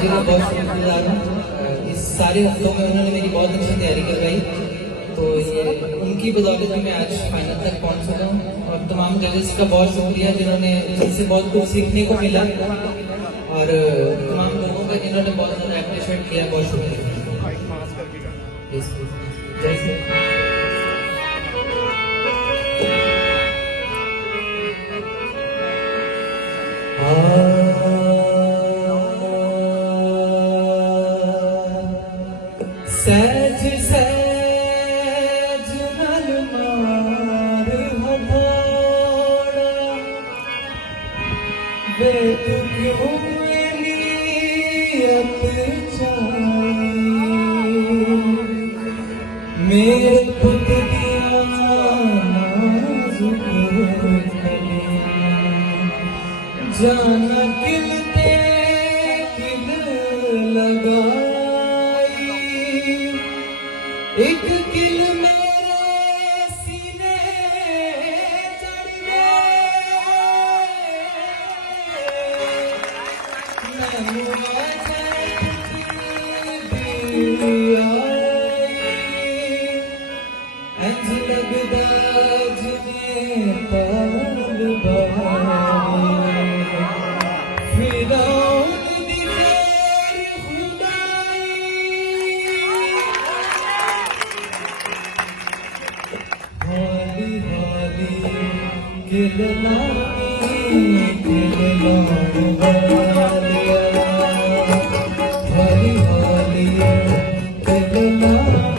जी का बहुत शुक्रगुजार हूँ। इस सारे हफ्तों में उन्होंने मेरी बहुत अच्छी तैयारी करवाई, तो ये उनकी बदौलत में आज फाइनल तक पहुँच सका हूँ। और तमाम जजेस का बहुत शुक्रिया जिन्होंने जिनसे बहुत कुछ सीखने को मिला, और तमाम लोगों का जिन्होंने बहुत ज़्यादा अप्रिशिएट किया, बहुत शुक्रिया। जैसे सहज सहज नल मार हथौड़ा, वे तू क्यों नियत चाही, मेरे पुत दिया नाजुक जाना किलते किल लगाई, एक किल मेरे सीने चढ़ गए, लगदा जिन्हें पाल बहाए, फिरौन दी खैर खुदाई, हाली हाली खिललाने वालिया, हाली हाली हाली हाली